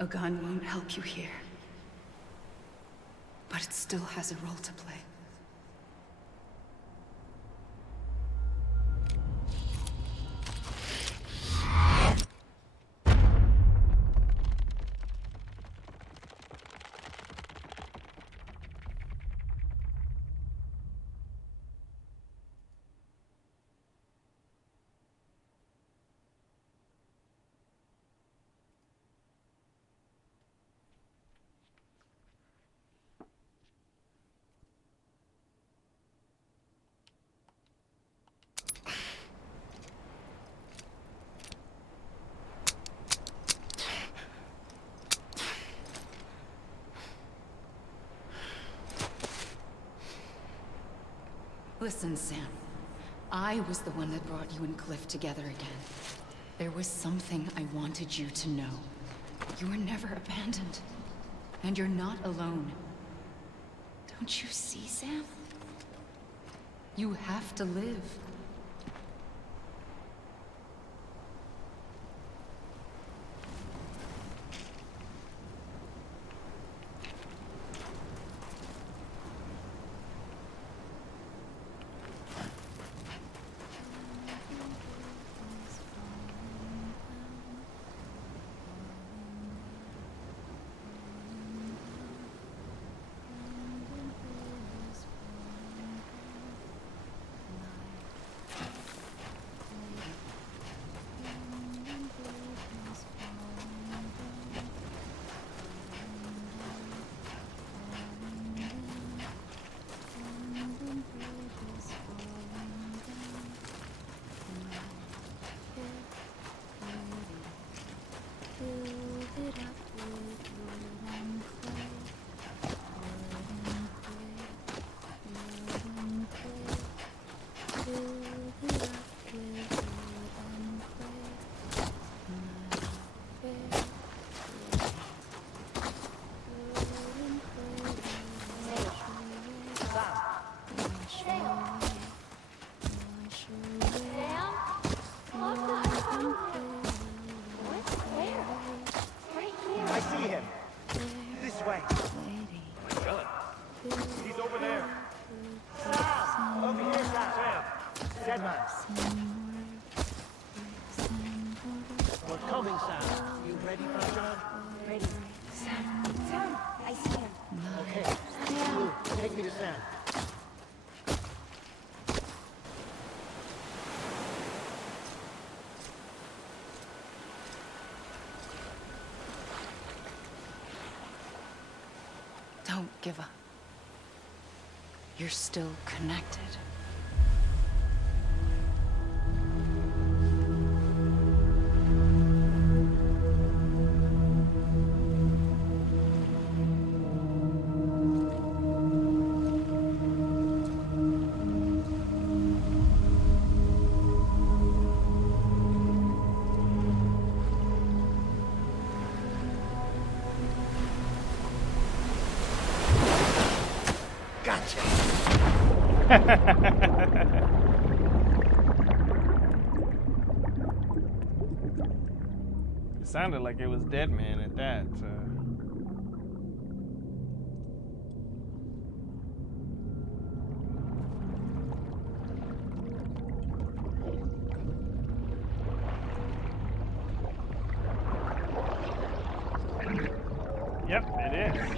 A gun won't help you here. But it still has a role to play. Listen, Sam. I was the one that brought you and Cliff together again. There was something I wanted you to know. You were never abandoned. And you're not alone. Don't you see, Sam? You have to live. Don't give up. You're still connected. It sounded like it was Dead Man at that. Yep, it is.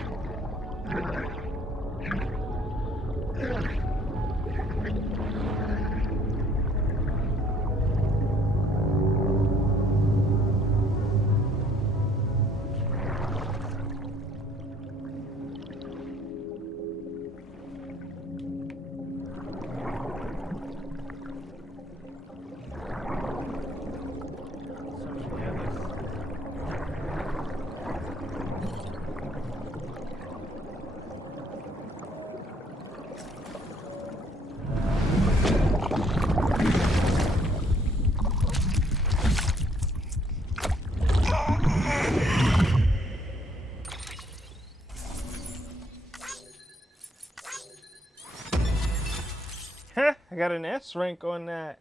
I got an S rank on that.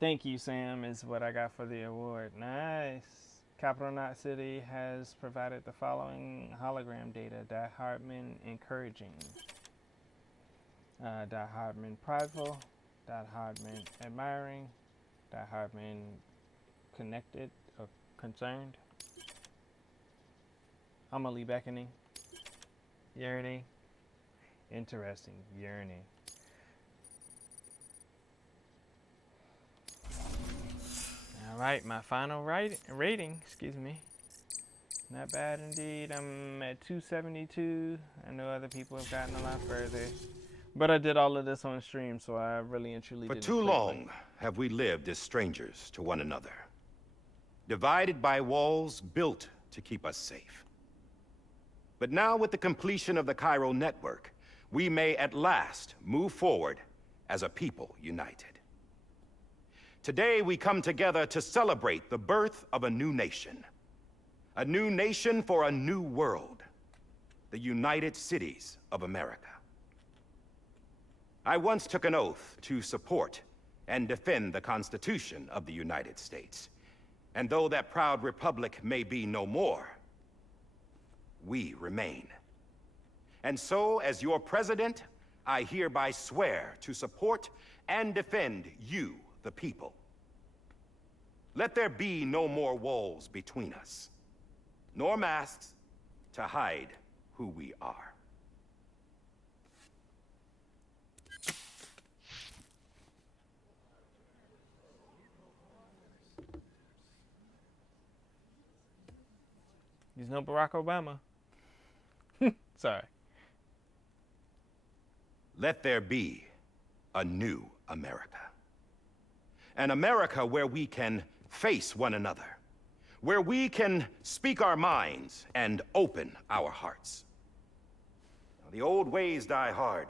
Thank you, Sam, is what I got for the award. Nice. Capital Knot City has provided the following hologram data. Dot Hartman encouraging. Dot Hartman prideful. Dot Hartman admiring. Dot Hartman connected or concerned. Amelie beckoning. Yearning. Interesting. Yearning. Alright, my final rating, excuse me. Not bad indeed. I'm at 272. I know other people have gotten a lot further. But I did all of this on stream, so I really and truly didn't. For too long have we lived as strangers to one another, divided by walls built to keep us safe. But now, with the completion of the Chiral network, we may at last move forward as a people united. Today, we come together to celebrate the birth of a new nation for a new world, the United Cities of America. I once took an oath to support and defend the Constitution of the United States. And though that proud republic may be no more, we remain. And so, as your president, I hereby swear to support and defend you, the people. Let there be no more walls between us, nor masks to hide who we are. He's no Barack Obama. Sorry. Let there be a new America. An America where we can face one another, where we can speak our minds and open our hearts. Now, the old ways die hard,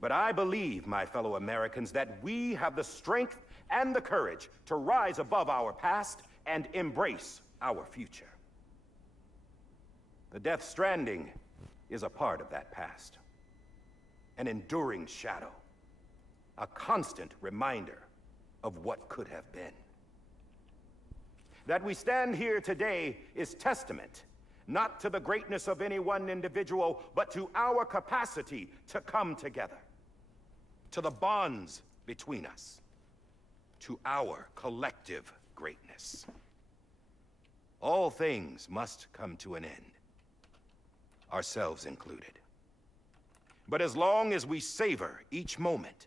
but I believe, my fellow Americans, that we have the strength and the courage to rise above our past and embrace our future. The Death Stranding is a part of that past. An enduring shadow. A constant reminder of what could have been. That we stand here today is testament, not to the greatness of any one individual, but to our capacity to come together. To the bonds between us. To our collective greatness. All things must come to an end. Ourselves included. But as long as we savor each moment,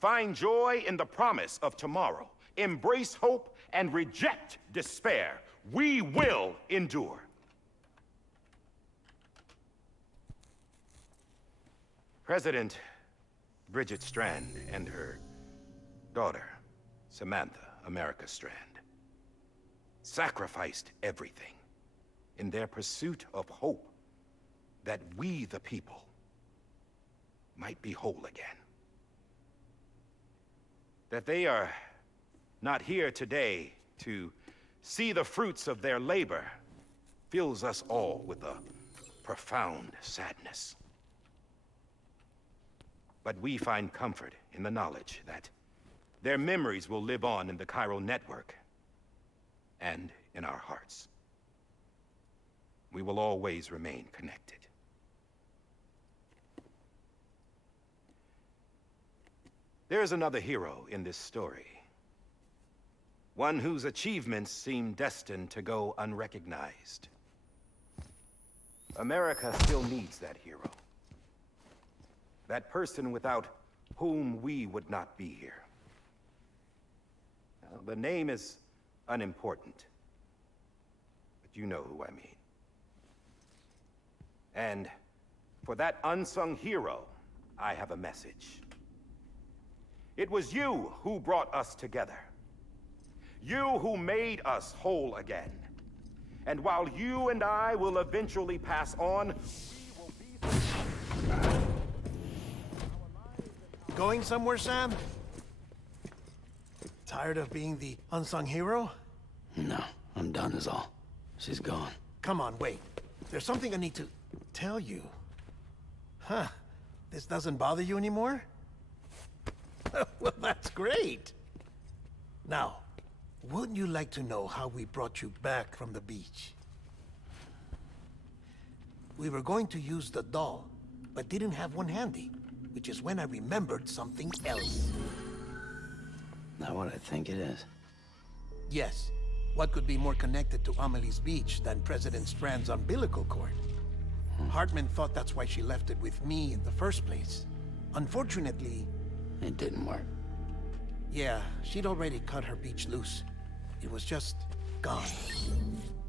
find joy in the promise of tomorrow, embrace hope, and reject despair, we will endure. President Bridget Strand and her daughter, Samantha America Strand, sacrificed everything in their pursuit of hope that we, the people, might be whole again. That they are not here today to see the fruits of their labor fills us all with a profound sadness. But we find comfort in the knowledge that their memories will live on in the Chiral network and in our hearts. We will always remain connected. There is another hero in this story. One whose achievements seem destined to go unrecognized. America still needs that hero. That person without whom we would not be here. Now, the name is unimportant, but you know who I mean. And for that unsung hero, I have a message. It was you who brought us together. You who made us whole again. And while you and I will eventually pass on, we will be... Going somewhere, Sam? Tired of being the unsung hero? No, I'm done is all. She's gone. Come on, wait. There's something I need to tell you. Huh. This doesn't bother you anymore? Well, that's great. Now, Wouldn't you like to know how we brought you back from the beach? We were going to use the doll, but didn't have one handy, which is when I remembered something else. Not what I think it is. Yes. What could be more connected to Amelie's beach than President Strand's umbilical cord? Hartman thought that's why she left it with me in the first place. Unfortunately... It didn't work. Yeah, she'd already cut her beach loose. It was just gone.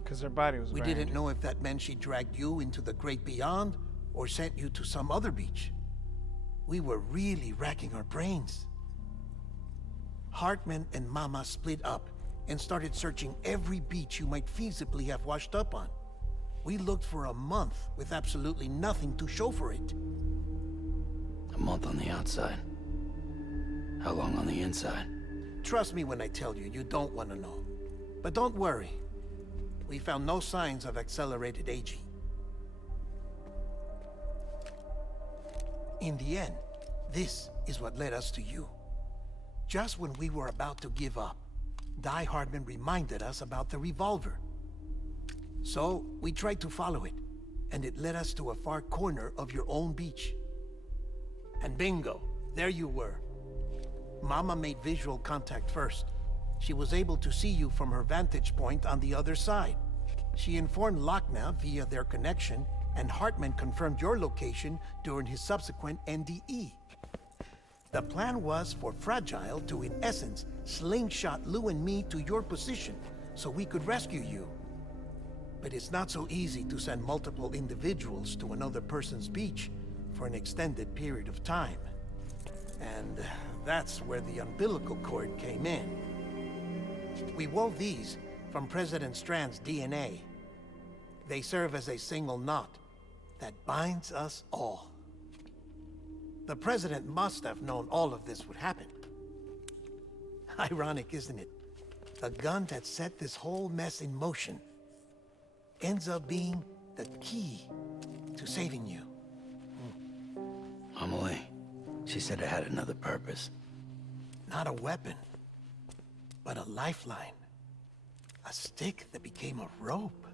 Because her body was We burned. didn't know if that meant she dragged you into the great beyond, or sent you to some other beach. We were really racking our brains. Hartman and Mama split up and started searching every beach you might feasibly have washed up on. We looked for a month with absolutely nothing to show for it. A month on the outside. How long on the inside? Trust me when I tell you, you don't want to know. But don't worry. We found no signs of accelerated aging. In the end, this is what led us to you. Just when we were about to give up, Die Hardman reminded us about the revolver. So, we tried to follow it, and it led us to a far corner of your own beach. And bingo, there you were. Mama made visual contact first. She was able to see you from her vantage point on the other side. She informed Lochna via their connection, and Hartman confirmed your location during his subsequent NDE. The plan was for Fragile to, in essence, slingshot Lou and me to your position, so we could rescue you. But it's not so easy to send multiple individuals to another person's beach for an extended period of time. And that's where the umbilical cord came in. We wove these from President Strand's DNA. They serve as a single knot that binds us all. The President must have known all of this would happen. Ironic, isn't it? The gun that set this whole mess in motion ends up being the key to saving you. Amelie, she said it had another purpose. Not a weapon, but a lifeline. A stick that became a rope.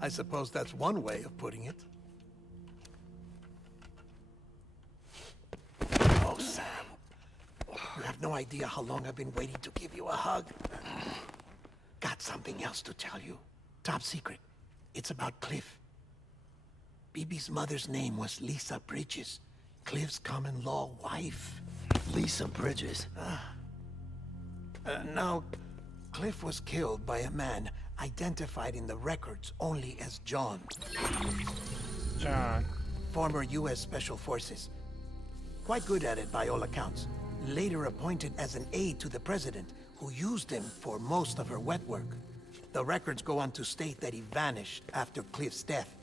I suppose that's one way of putting it. Oh, Sam. You have no idea how long I've been waiting to give you a hug. Got something else to tell you. Top secret. It's about Cliff. BB's mother's name was Lisa Bridges, Cliff's common-law wife. Lisa Bridges. Now, Cliff was killed by a man identified in the records only as John. John. Former U.S. Special Forces. Quite good at it by all accounts. Later appointed as an aide to the president, who used him for most of her wet work. The records go on to state that he vanished after Cliff's death.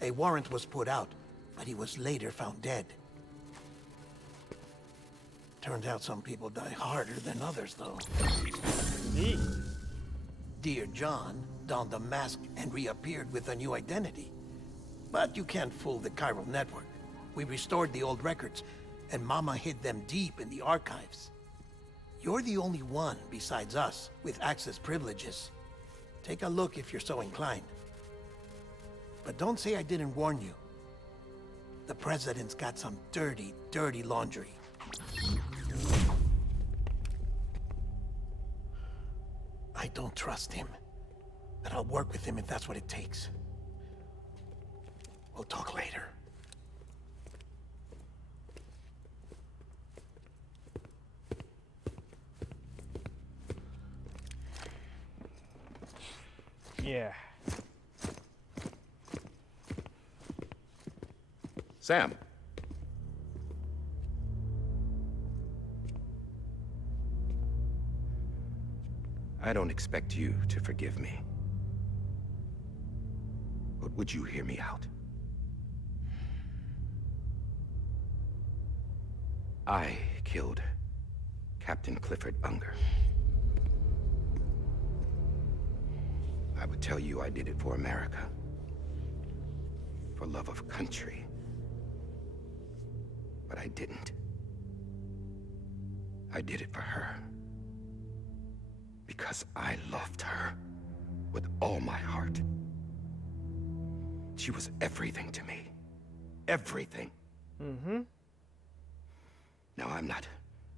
A warrant was put out, but he was later found dead. Turns out some people die harder than others, though. Eek. Dear John donned a mask and reappeared with a new identity. But you can't fool the chiral network. We restored the old records, and Mama hid them deep in the archives. You're the only one, besides us, with access privileges. Take a look if you're so inclined. But don't say I didn't warn you. The President's got some dirty, dirty laundry. I don't trust him, but I'll work with him if that's what it takes. We'll talk later. Yeah. Sam. I don't expect you to forgive me. But would you hear me out? I killed Captain Clifford Unger. I would tell you I did it for America. For love of country. But I didn't. I did it for her. Because I loved her with all my heart. She was everything to me. Everything. Mm-hmm. Now, I'm not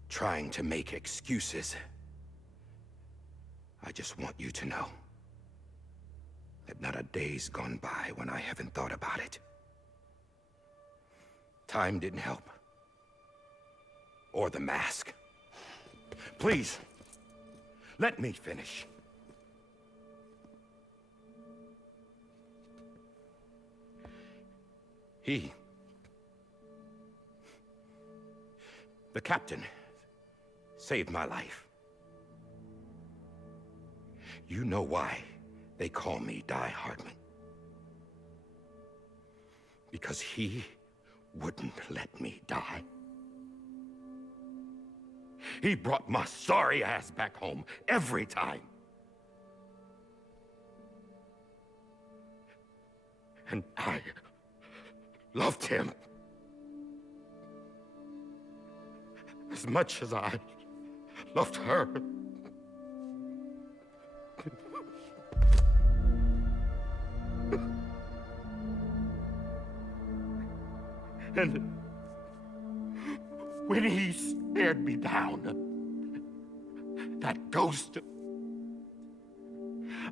trying to make excuses. I just want you to know that not a day's gone by when I haven't thought about it. Time didn't help. Or the mask. Please, let me finish. The captain, saved my life. You know why they call me Die Hardman. Because he wouldn't let me die. He brought my sorry ass back home every time. And I loved him as much as I loved her. And when he stared me down, that ghost,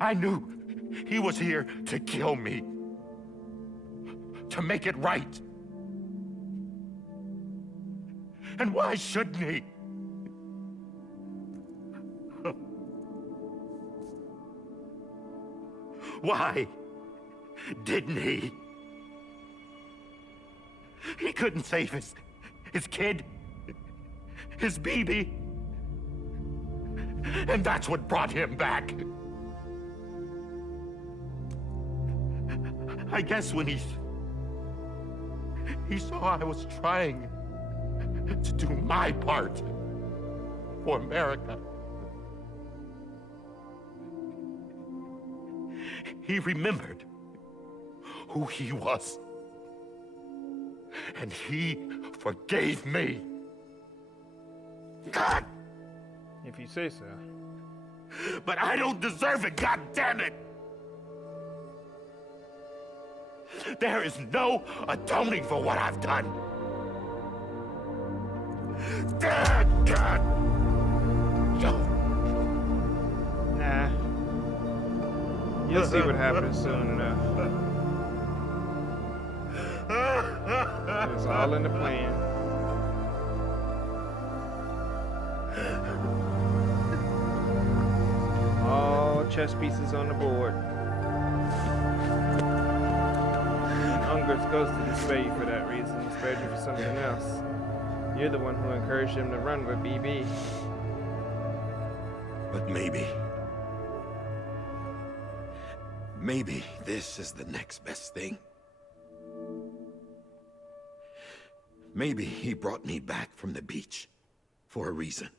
I knew he was here to kill me, to make it right. And why shouldn't he? Why didn't he? He couldn't save his kid, his baby. And that's what brought him back. I guess when he saw I was trying to do my part for America, he remembered who he was. And he forgave me. God! If you say so. But I don't deserve it, God damn it! There is no atoning for what I've done. God! Nah. You'll see what happens soon enough. It's all in the plan. All chess pieces on the board. And Unger's ghosted his spade for that reason. He spared you for something else. You're the one who encouraged him to run with BB. But maybe this is the next best thing. Maybe he brought me back from the beach for a reason.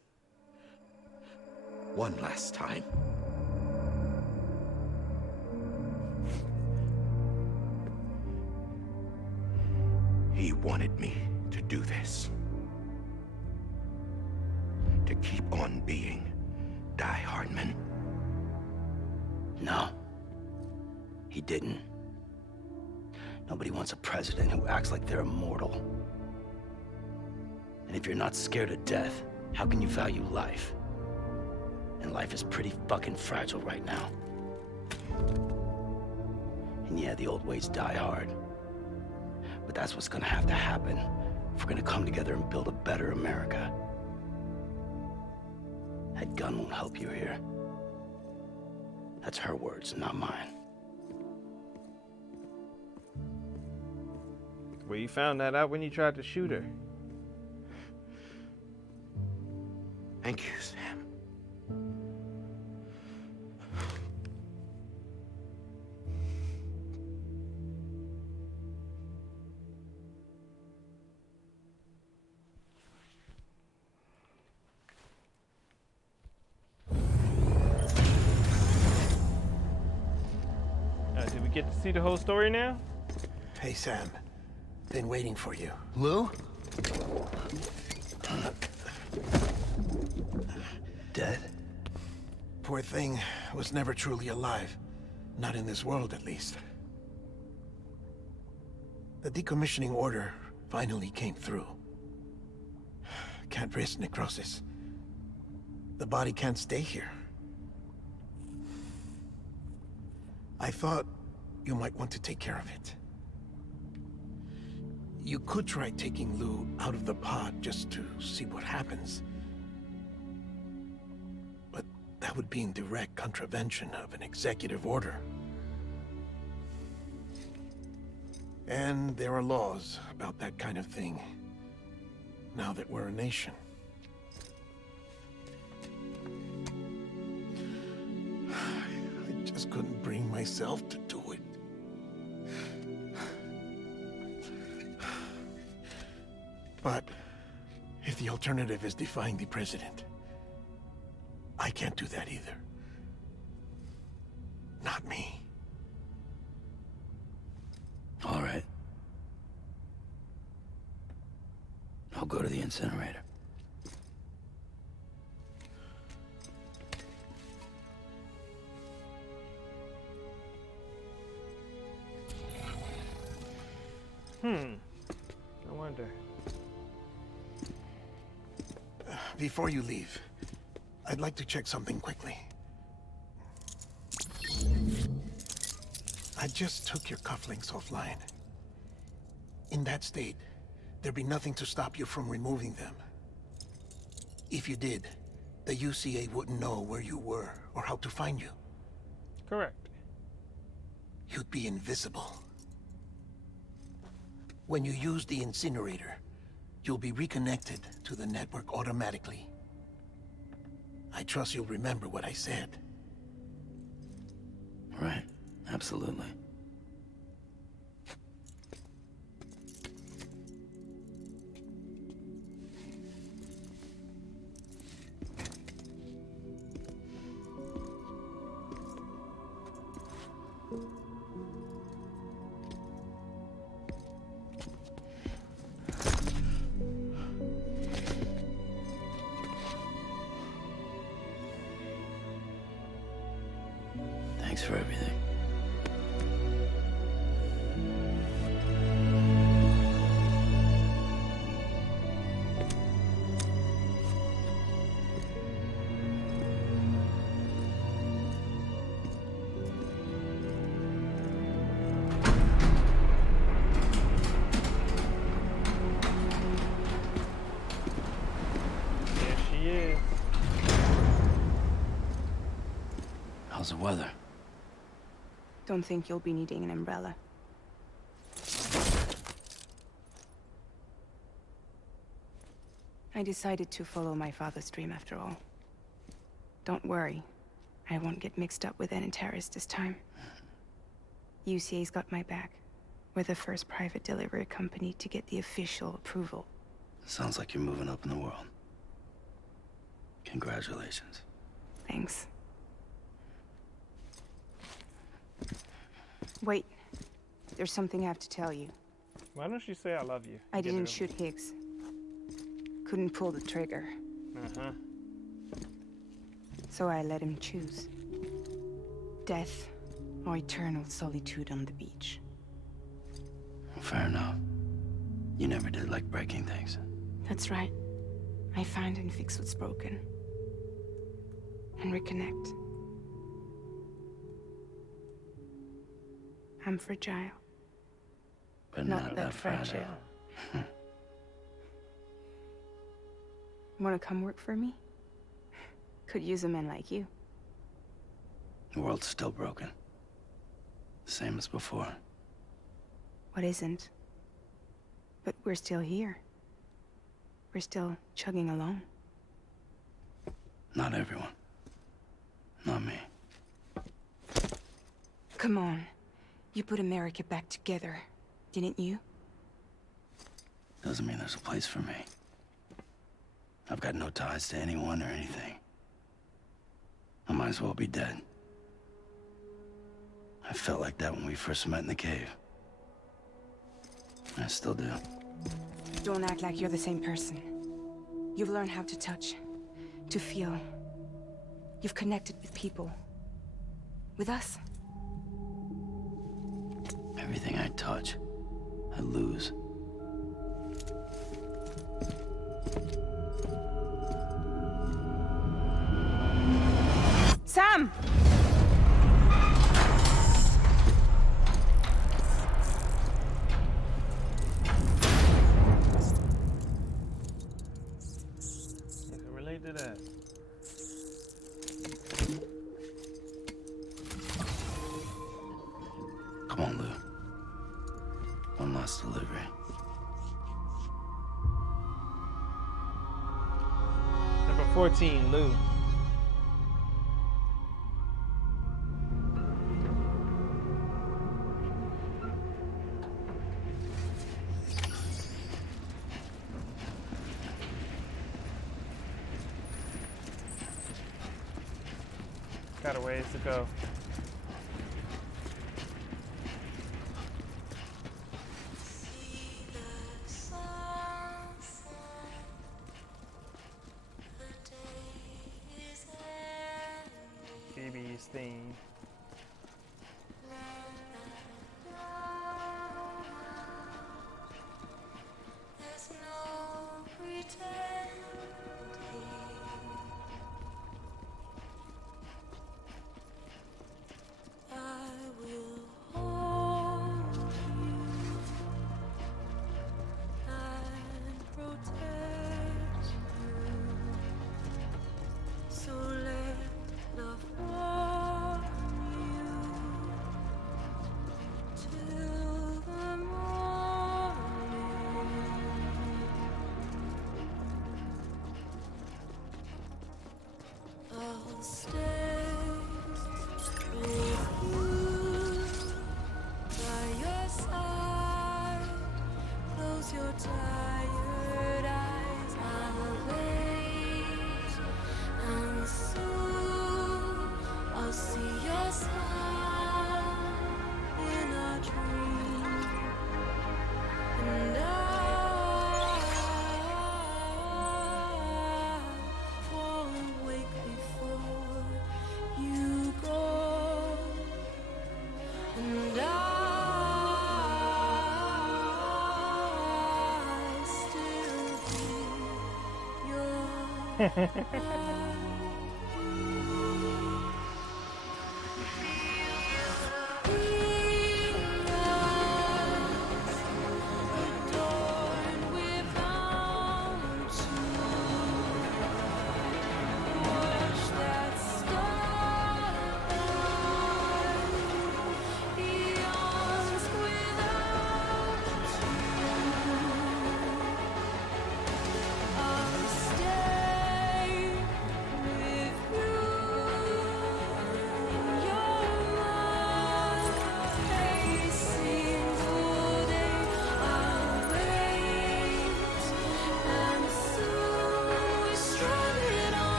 One last time. He wanted me to do this. To keep on being Die Hardman. No. He didn't. Nobody wants a president who acts like they're immortal. And if you're not scared of death, how can you value life? And life is pretty fucking fragile right now. And yeah, the old ways die hard. But that's what's gonna have to happen if we're gonna come together and build a better America. That gun won't help you here. That's her words, not mine. Well, you found that out when you tried to shoot her. Thank you, Sam. Did we get to see the whole story now? Hey, Sam. Been waiting for you. Lou? Dead? poor thing was never truly alive. Not in this world, at least. The decommissioning order finally came through. Can't risk necrosis. The body can't stay here. I thought you might want to take care of it. You could try taking Lou out of the pod just to see what happens. But that would be in direct contravention of an executive order. And there are laws about that kind of thing, now that we're a nation. I just couldn't bring myself to do it. But if the alternative is defying the president, I can't do that either. Not me. All right. I'll go to the incinerator. I wonder. Before you leave, I'd like to check something quickly. I just took your cufflinks offline. In that state, there'd be nothing to stop you from removing them. If you did, the UCA wouldn't know where you were or how to find you. Correct. You'd be invisible. When you use the incinerator, you'll be reconnected to the network automatically. I trust you'll remember what I said. Right. Absolutely. Thanks for everything. There she is. How's the weather? Don't think you'll be needing an umbrella. I decided to follow my father's dream after all. Don't worry. I won't get mixed up with any terrorists this time. UCA's got my back. We're the first private delivery company to get the official approval. Sounds like you're moving up in the world. Congratulations. Thanks. Wait. There's something I have to tell you. Why don't you say I love you? I Get it didn't over shoot Higgs. Couldn't pull the trigger. with. Uh-huh. So I let him choose. Death or eternal solitude on the beach. Fair enough. You never did like breaking things. That's right. I find and fix what's broken. And reconnect. I'm fragile. But Not that fragile. Wanna come work for me? Could use a man like you. The world's still broken. Same as before. What isn't? But we're still here. We're still chugging along. Not everyone. Not me. Come on. You put America back together, didn't you? Doesn't mean there's a place for me. I've got no ties to anyone or anything. I might as well be dead. I felt like that when we first met in the cave. I still do. Don't act like you're the same person. You've learned how to touch, to feel. You've connected with people. With us. Everything I touch, I lose. Sam! I can relate to that. Come on, Lou. One last delivery. Number 14, Lou. Got a ways to go. BB's theme.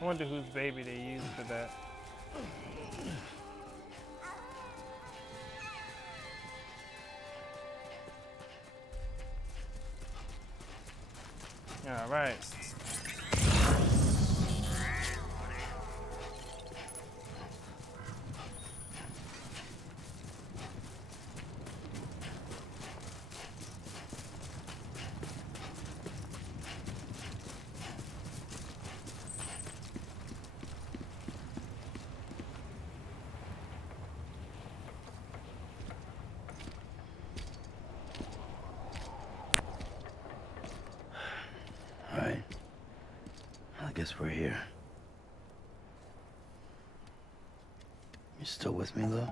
I wonder whose baby they used for that. All right. All right. I guess we're here. You still with me, Lou?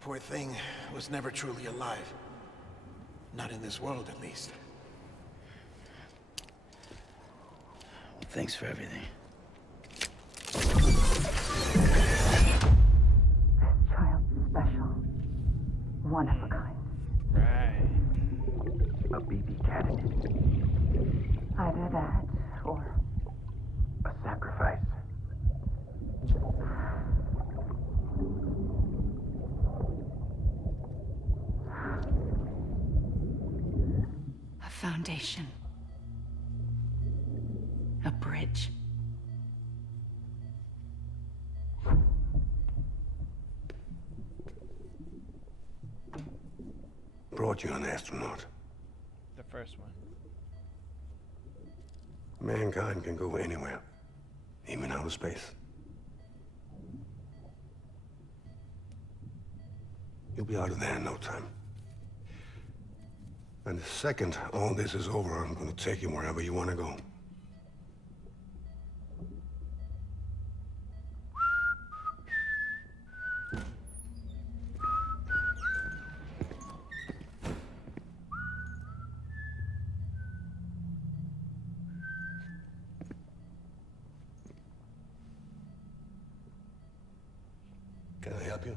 Poor thing was never truly alive. Not in this world, at least. Well, thanks for everything. Child's special. One of a kind. Right. A BB candidate. Either that, or A sacrifice. a foundation. A bridge. Brought you an astronaut. The first one. Mankind can go anywhere, even outer space. You'll be out of there in no time. And the second all this is over, I'm gonna take you wherever you want to go. Can I help you?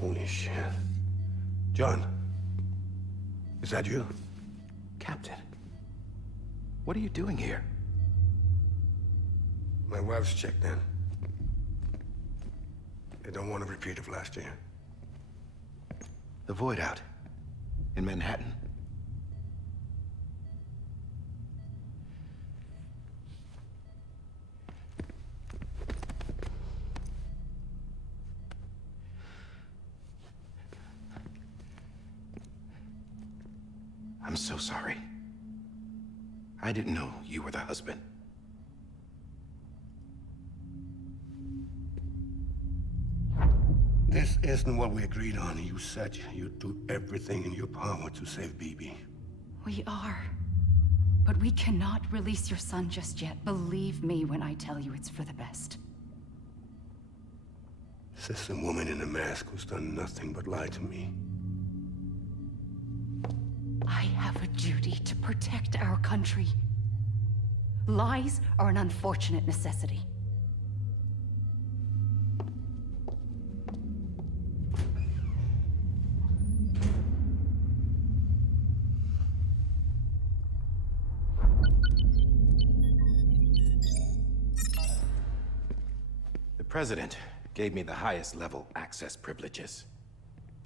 Holy shit. John, is that you? Captain, what are you doing here? My wife's checked in. They don't want a repeat of last year. The Void out. In Manhattan? I'm so sorry. I didn't know you were the husband. This isn't what we agreed on. You said you'd do everything in your power to save BB. We are. But we cannot release your son just yet. Believe me when I tell you it's for the best. This is a woman in a mask who's done nothing but lie to me. I have a duty to protect our country. Lies are an unfortunate necessity. The President gave me the highest level access privileges.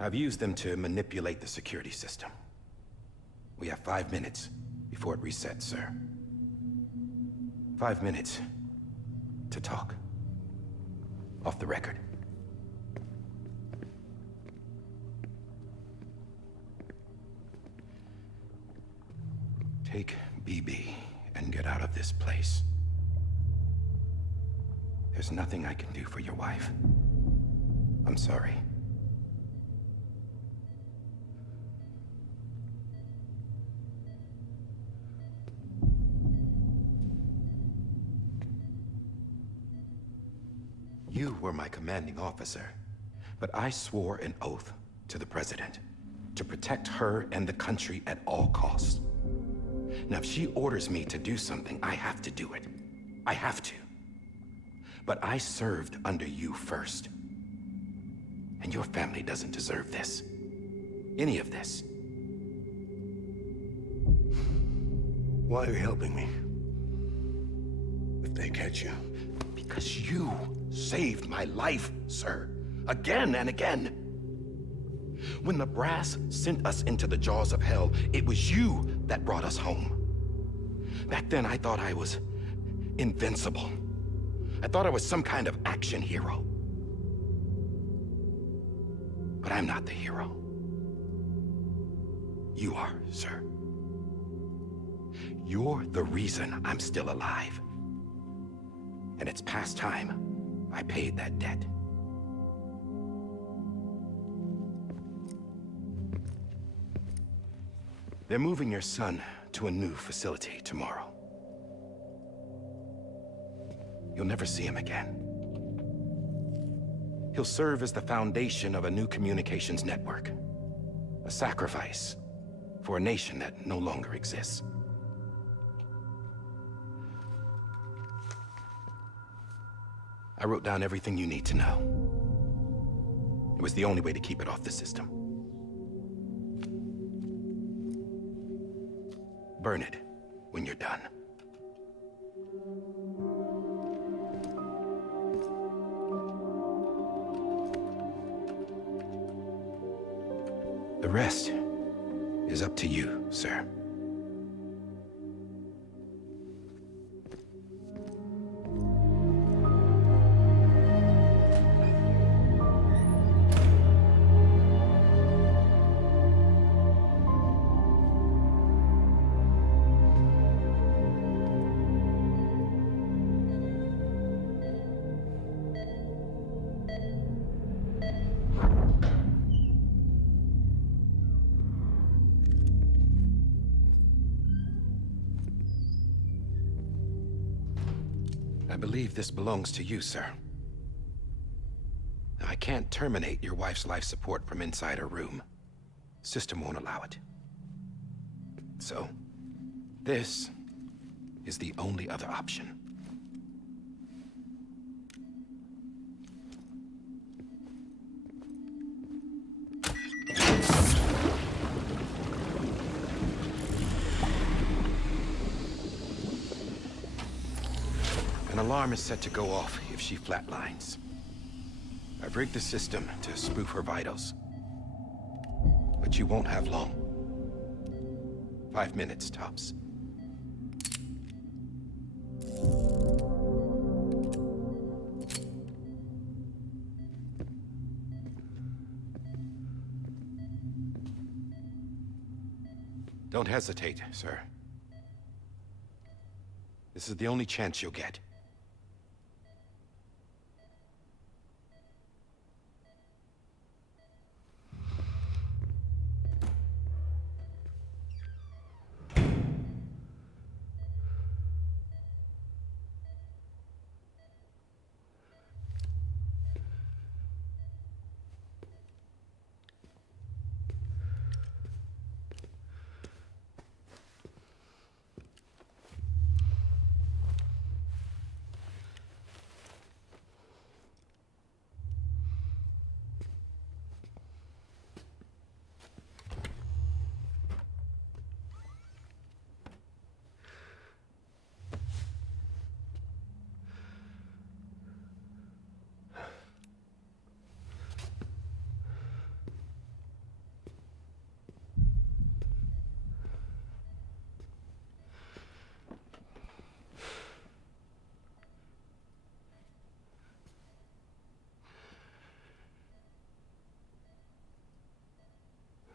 I've used them to manipulate the security system. We have 5 minutes before it resets, sir. 5 minutes to talk. Off the record. Take BB and get out of this place. There's nothing I can do for your wife. I'm sorry. You were my commanding officer, but I swore an oath to the President to protect her and the country at all costs. Now, if she orders me to do something, I have to do it. I have to. But I served under you first. And your family doesn't deserve this. any of this. Why are you helping me? If they catch you. Because you saved my life, sir. Again and again. When the brass sent us into the jaws of hell, it was you that brought us home. Back then, I thought I was invincible. I thought I was some kind of action hero. But I'm not the hero. You are, sir. You're the reason I'm still alive. And it's past time I paid that debt. They're moving your son to a new facility tomorrow. You'll never see him again. He'll serve as the foundation of a new communications network. A sacrifice for a nation that no longer exists. I wrote down everything you need to know. It was the only way to keep it off the system. Burn it when you're done. The rest is up to you, sir. I believe this belongs to you, sir. I can't terminate your wife's life support from inside her room. The system won't allow it. So, this is the only other option. An alarm is set to go off if she flatlines. I've rigged the system to spoof her vitals. But you won't have long. 5 minutes, tops. Don't hesitate, sir. This is the only chance you'll get.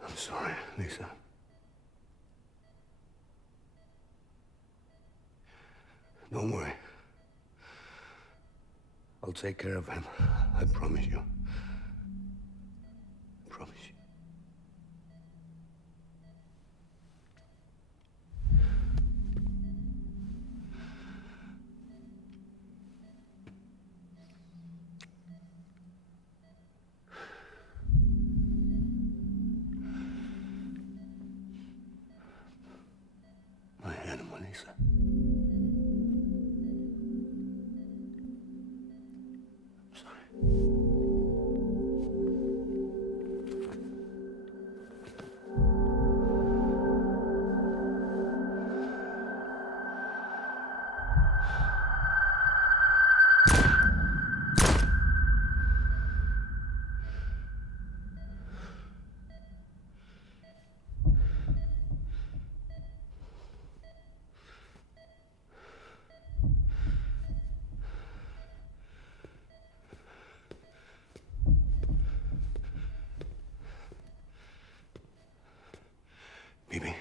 I'm sorry, Lisa. Don't worry. I'll take care of him. I promise you. I promise you. My animal, Lisa. I'm sorry. BB?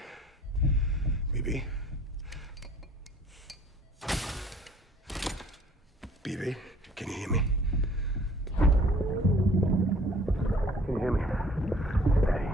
BB? BB, can you hear me? Can you hear me? Daddy.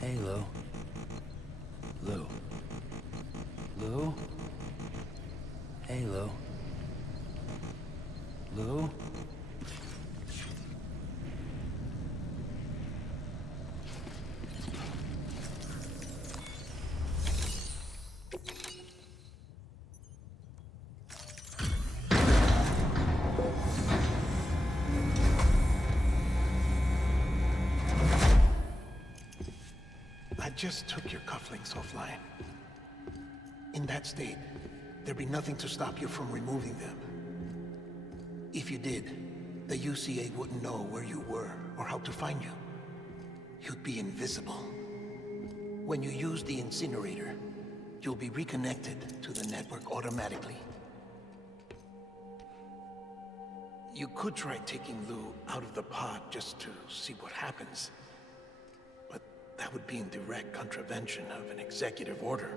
Hey, Lou. Lou. Lou? Hey, Lou. Lou? I just took your cufflinks offline. In that state, there'd be nothing to stop you from removing them. If you did, the UCA wouldn't know where you were or how to find you. You'd be invisible. When you use the incinerator, you'll be reconnected to the network automatically. You could try taking Lou out of the pod just to see what happens. But that would be in direct contravention of an executive order.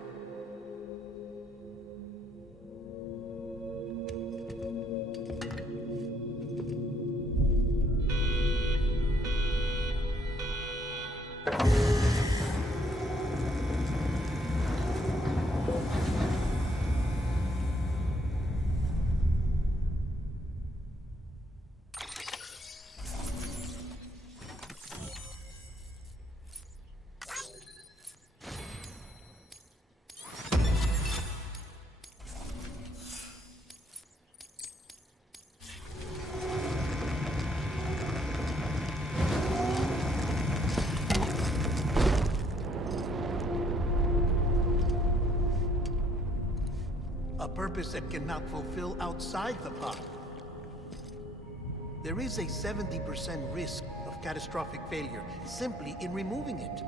A purpose that cannot fulfill outside the pod. There is a 70% risk of catastrophic failure simply in removing it.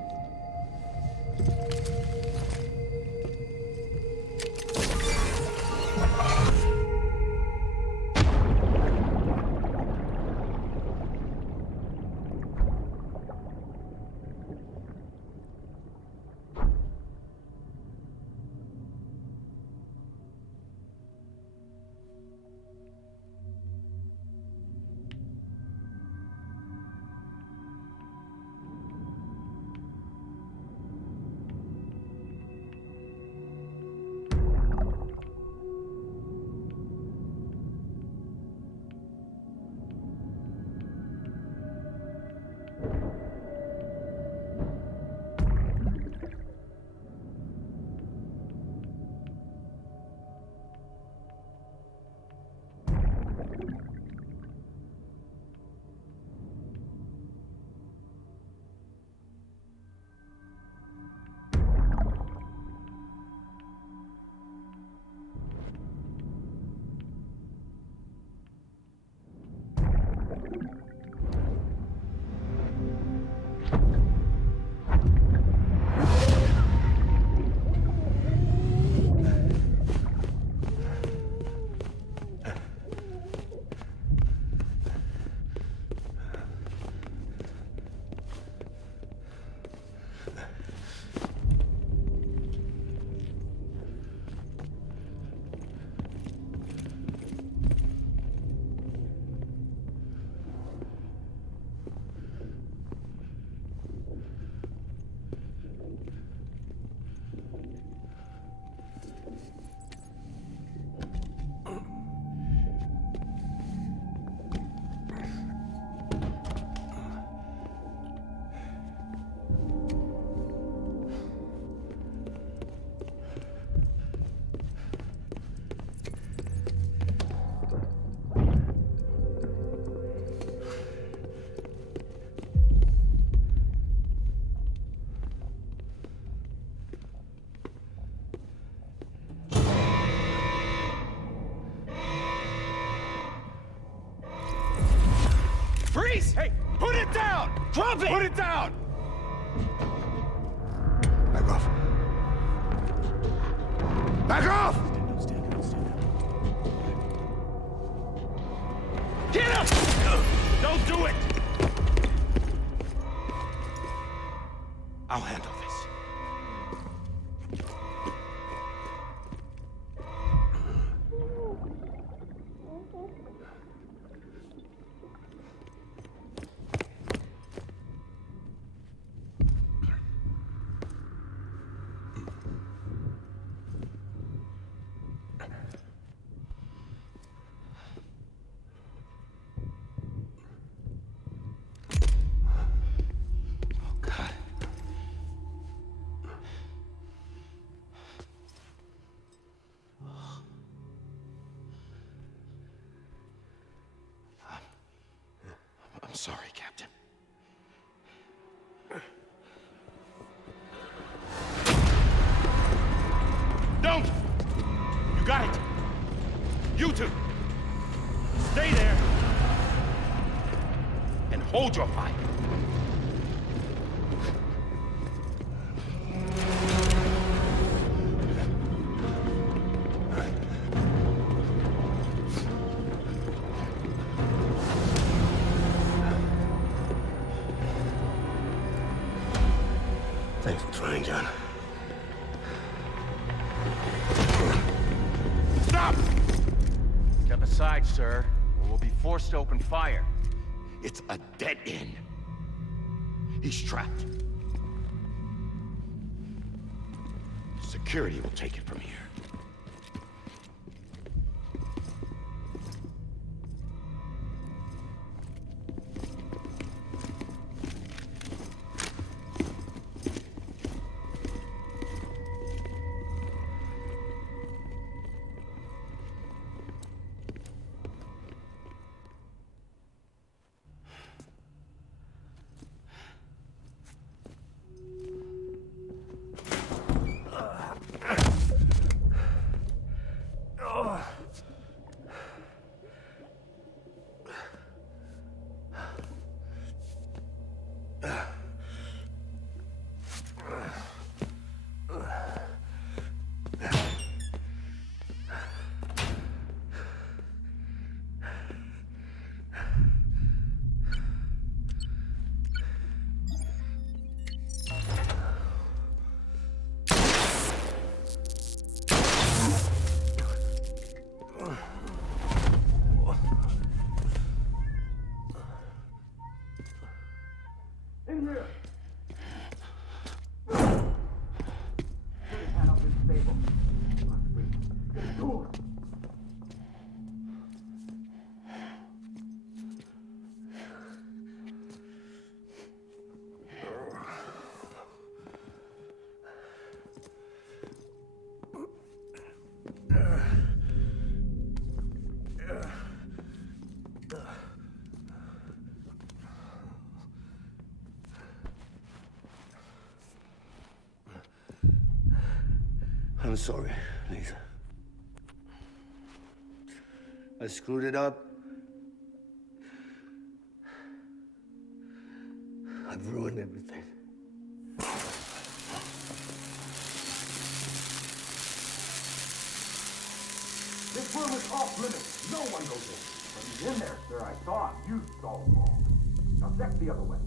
down! Back off. Back off! Get him! Don't do it! I'll handle this. I'm sorry, Captain. Don't! You got it! You two! Stay there! And hold your fire! Thanks for trying, John. Stop! Step aside, sir, or we'll be forced to open fire. It's a dead end. He's trapped. Security will take it from here. I'm sorry, Lisa. I screwed it up. I've ruined everything. This room is off limits. No one goes in. But he's in there, sir. I saw him. You saw him all. Now check the other way.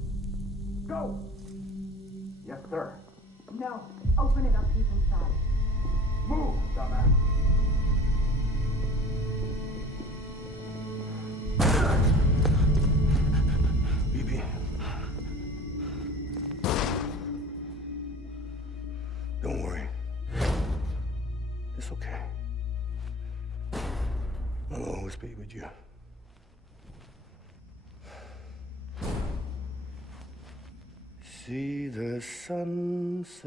Go! Yes, sir. No. Open it up. He's inside. Move, dumbass. BB. Don't worry. It's okay. I'll always be with you. See the sunset,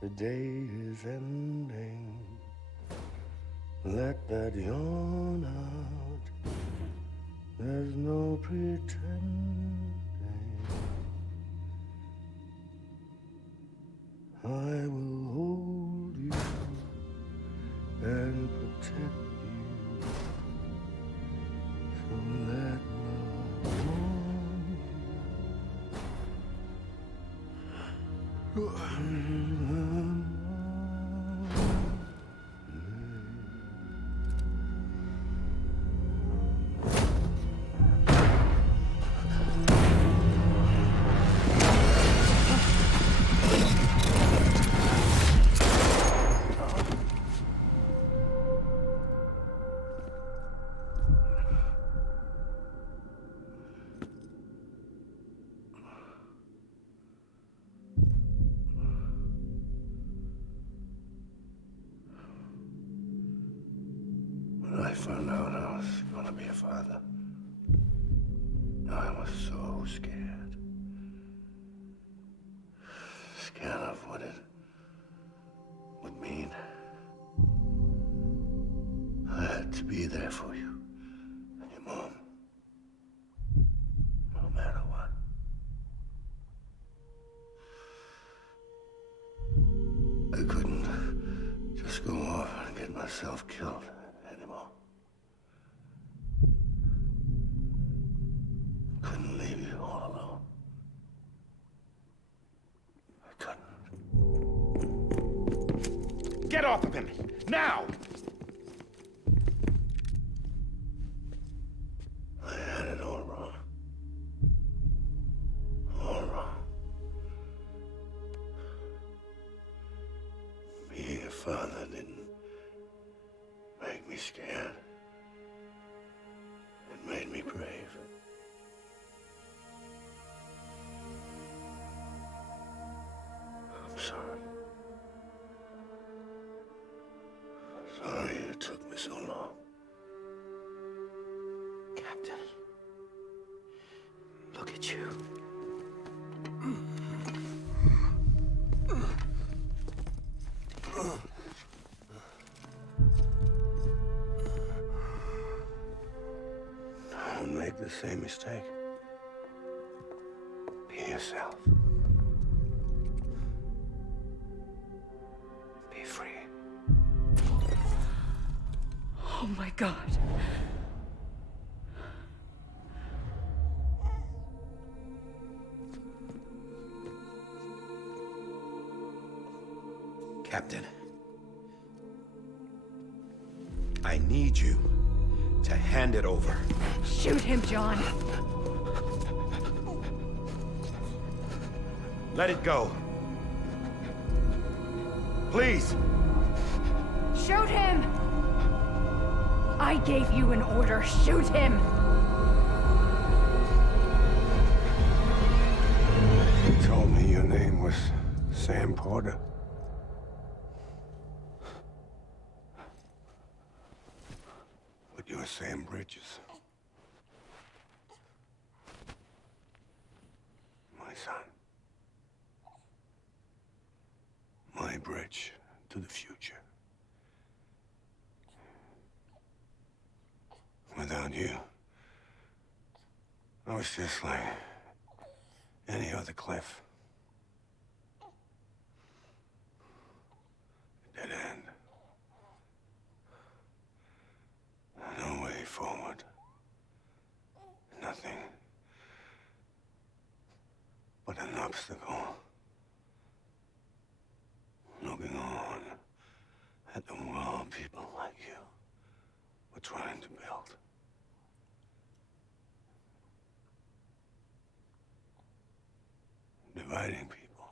the day is ending. Let that yawn out, there's no pretending. I will hold you and protect you. So let love warm you. When I found out I was gonna be a father, I was so scared. Scared of what it would mean. I had to be there for you and your mom, no matter what. I couldn't just go off and get myself killed anymore. Couldn't leave you all alone. I couldn't. Get off of him! Now! I had it all wrong. All wrong. Being a father didn't make me scared. It made me brave. I'm sorry. Sorry it took me so long. Captain, look at you. Don't make the same mistake. Be yourself. Be free. Oh my God. Captain, I need you to hand it over. Shoot him, John. Let it go. Please! Shoot him! I gave you an order. Shoot him! You told me your name was Sam Porter. But you're Sam Bridges. My son. My bridge to the future. Without you, I was just like any other Cliff. Dead end. No way forward. Nothing but an obstacle. Looking on at the world people like you were trying to build. Dividing people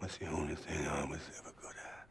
was the only thing I was ever good at.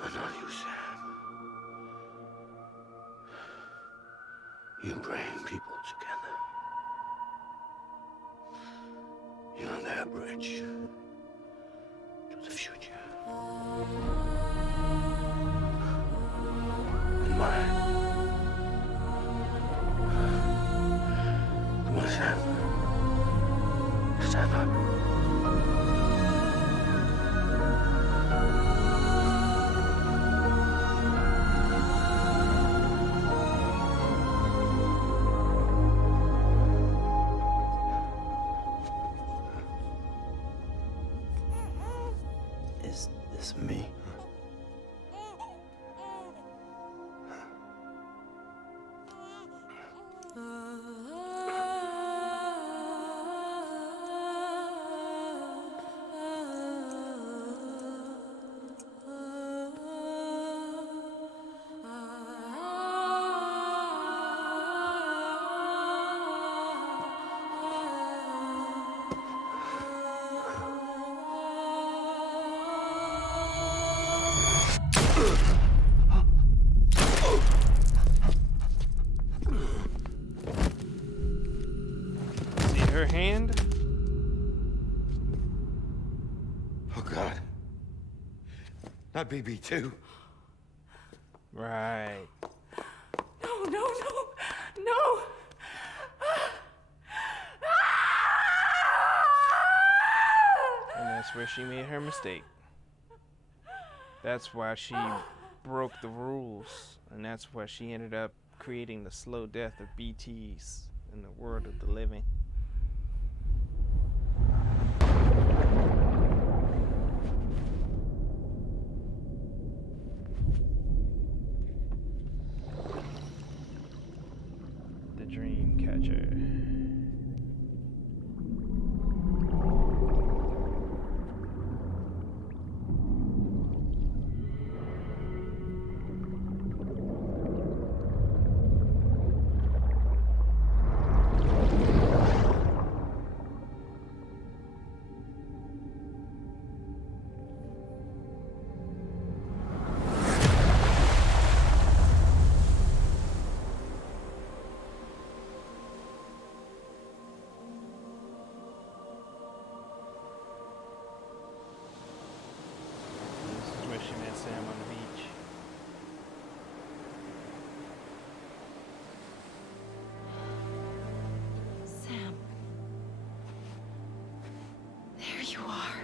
But not you, Sam. You bring people together. You're their bridge to the future. And mine. Come on, Sam. Stand up. This me. See her hand? Oh, God. Not BB2. Right. No, no, no, no! And that's where she made her mistake. That's why she broke the rules. And that's why she ended up creating the slow death of BTs in the world of the living. The dream catcher. This is where she met Sam on the beach. Sam. There you are.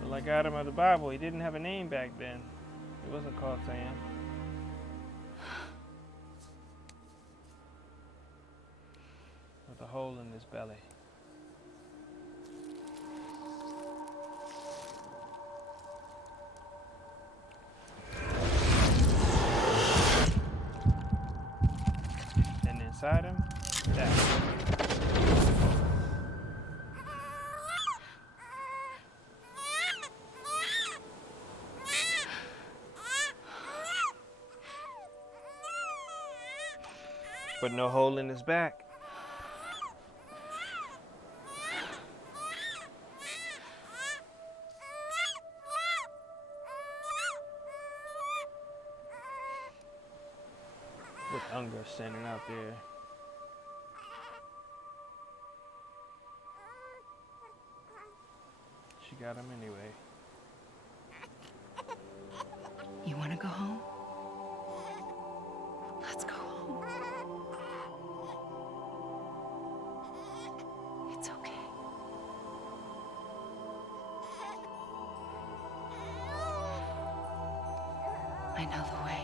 But like Adam of the Bible, he didn't have a name back then. He wasn't called Sam. With a hole in his belly. And inside him, that. But no hole in his back. With Unger standing out there. She got him anyway. You want to go home? Let's go home. It's okay. I know the way.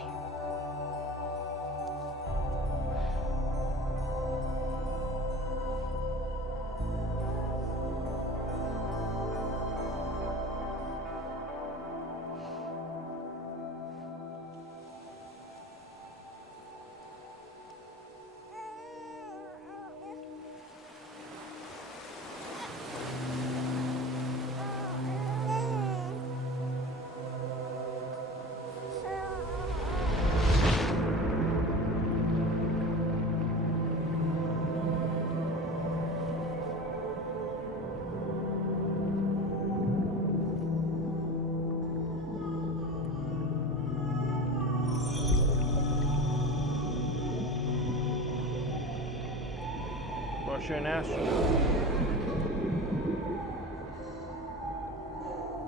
Well, you're an astronaut.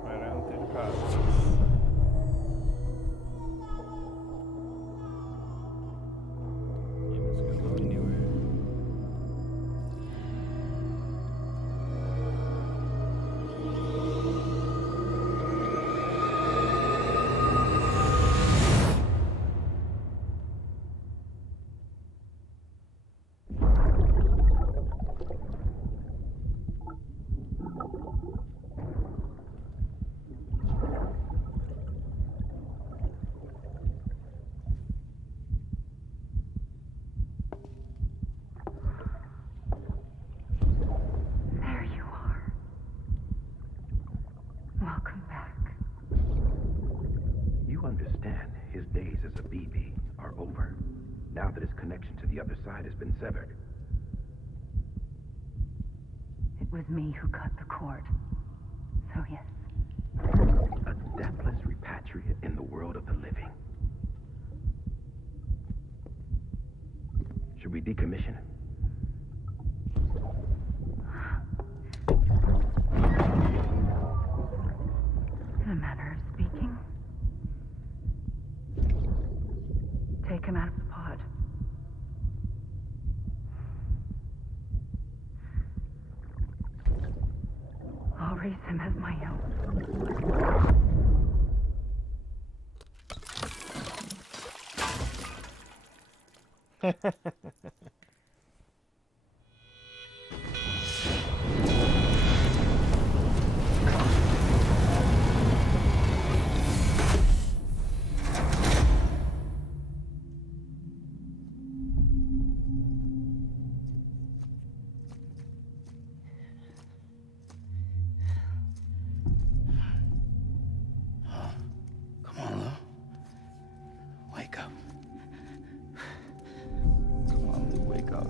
Right out through the cosmos. Humans can go anywhere. experiences of BB are over, now that his connection to the other side has been severed. It was me who cut the cord. So yes. A deathless repatriate in the world of the living. Should we decommission it? In a manner of speaking. Take him out of the pod. I'll raise him as my own. Come on, Lou. Wake up. Come on, Lou, wake up.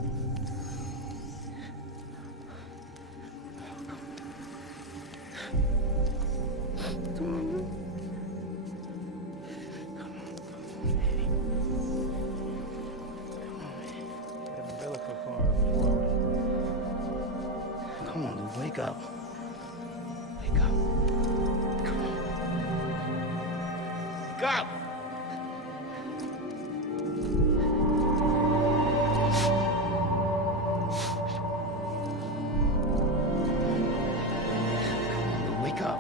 Come on, Lou. The umbilical cord forming. Come on, Lou, wake up. Wake up. Come on. Wake up! Come on, Lou, wake up.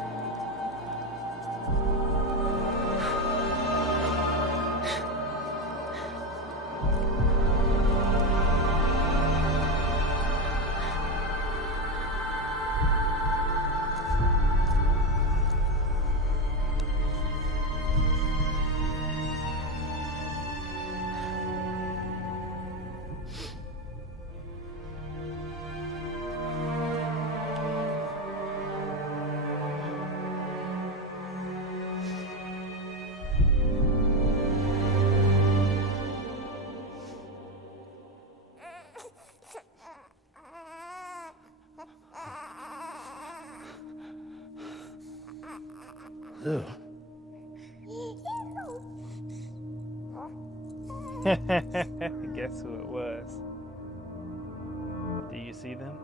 Lou. Guess who it was? Do you see them?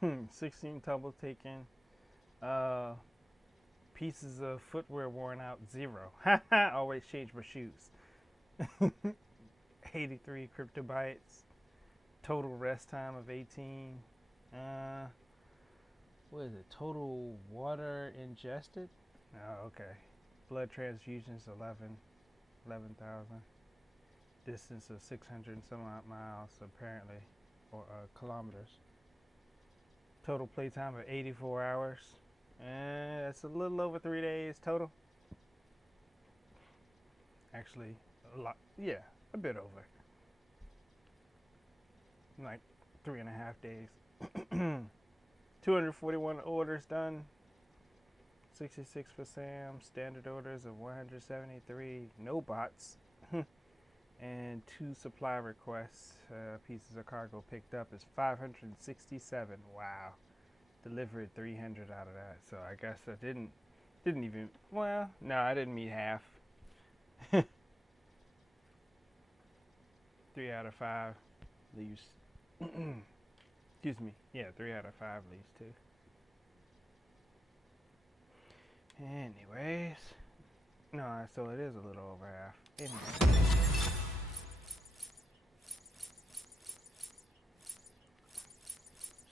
Hmm, 16 tumbles taken. Pieces of footwear worn out, 0. Always change my shoes. 83 cryptobytes. Total rest time of 18. What is it? Total water ingested? Oh, okay. Blood transfusions, 11,000. Distance of 600 and some odd miles, apparently, or kilometers. Total playtime of 84 hours. It's a little over 3 days total. Actually, a lot. Yeah, a bit over. Like 3.5 days. 241 orders done. 66 for Sam. Standard orders of 173. No bots. And 2 supply requests. Pieces of cargo picked up is 567. Wow. Delivered 300 out of that. So I guess I didn't even. Well, no, I didn't meet half. 3 out of 5 leaves. Excuse me. Yeah, 3 out of 5 leaves too. Anyways, no, so it is a little over half. Anyway.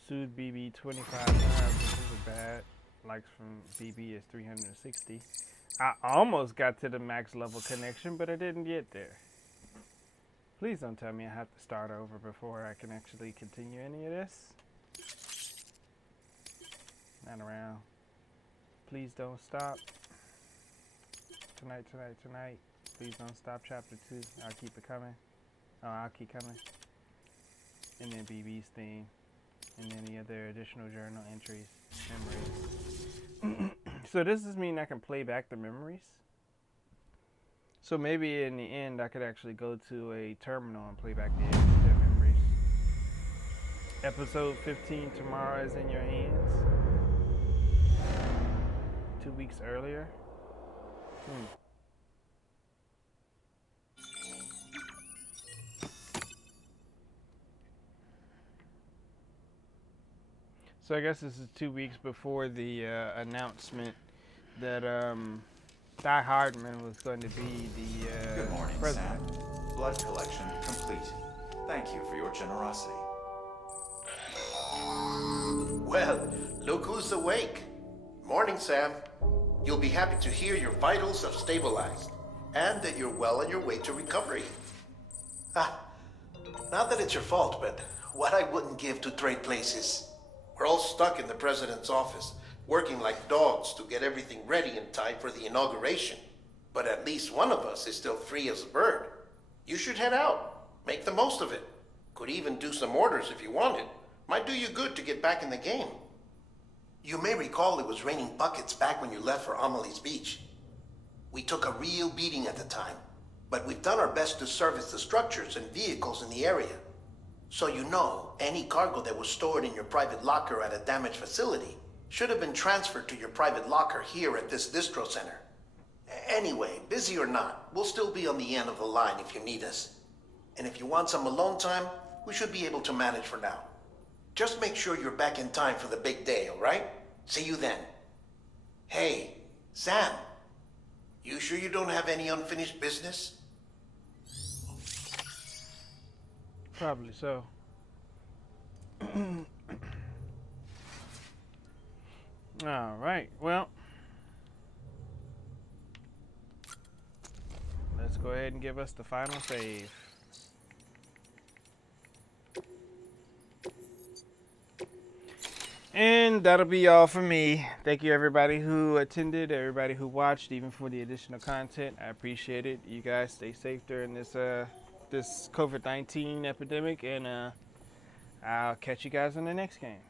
Sued BB 25 times, which isn't bad. Likes from BB is 360. I almost got to the max level connection, but I didn't get there. Please don't tell me I have to start over before I can actually continue any of this. Not around. Please don't stop. Tonight. Please don't stop chapter 2. I'll keep it coming. Oh, I'll keep coming. And then BB's theme. And any other additional journal entries, memories. So does this mean I can play back the memories? So maybe in the end I could actually go to a terminal and play back the memories. Episode 15 tomorrow is in your hands. 2 weeks earlier. So I guess this is 2 weeks before the announcement that Die Hardman was going to be the Good morning, president. Sam. Blood collection complete. Thank you for your generosity. Well, look who's awake. Morning, Sam. You'll be happy to hear your vitals have stabilized, and that you're well on your way to recovery. Not that it's your fault, but what I wouldn't give to trade places. We're all stuck in the president's office, working like dogs to get everything ready in time for the inauguration. But at least one of us is still free as a bird. You should head out. Make the most of it. Could even do some orders if you wanted. Might do you good to get back in the game. You may recall it was raining buckets back when you left for Amelie's Beach. We took a real beating at the time, but we've done our best to service the structures and vehicles in the area. So you know, any cargo that was stored in your private locker at a damaged facility should have been transferred to your private locker here at this distro center. Anyway, busy or not, we'll still be on the end of the line if you need us. And if you want some alone time, we should be able to manage for now. Just make sure you're back in time for the big day, all right? See you then. Hey, Sam, you sure you don't have any unfinished business? Probably so. All right. Well, let's go ahead and give us the final save. And that'll be all for me. Thank you everybody who attended, everybody who watched, even for the additional content. I appreciate it. You guys stay safe during this this COVID-19 epidemic, and I'll catch you guys in the next game.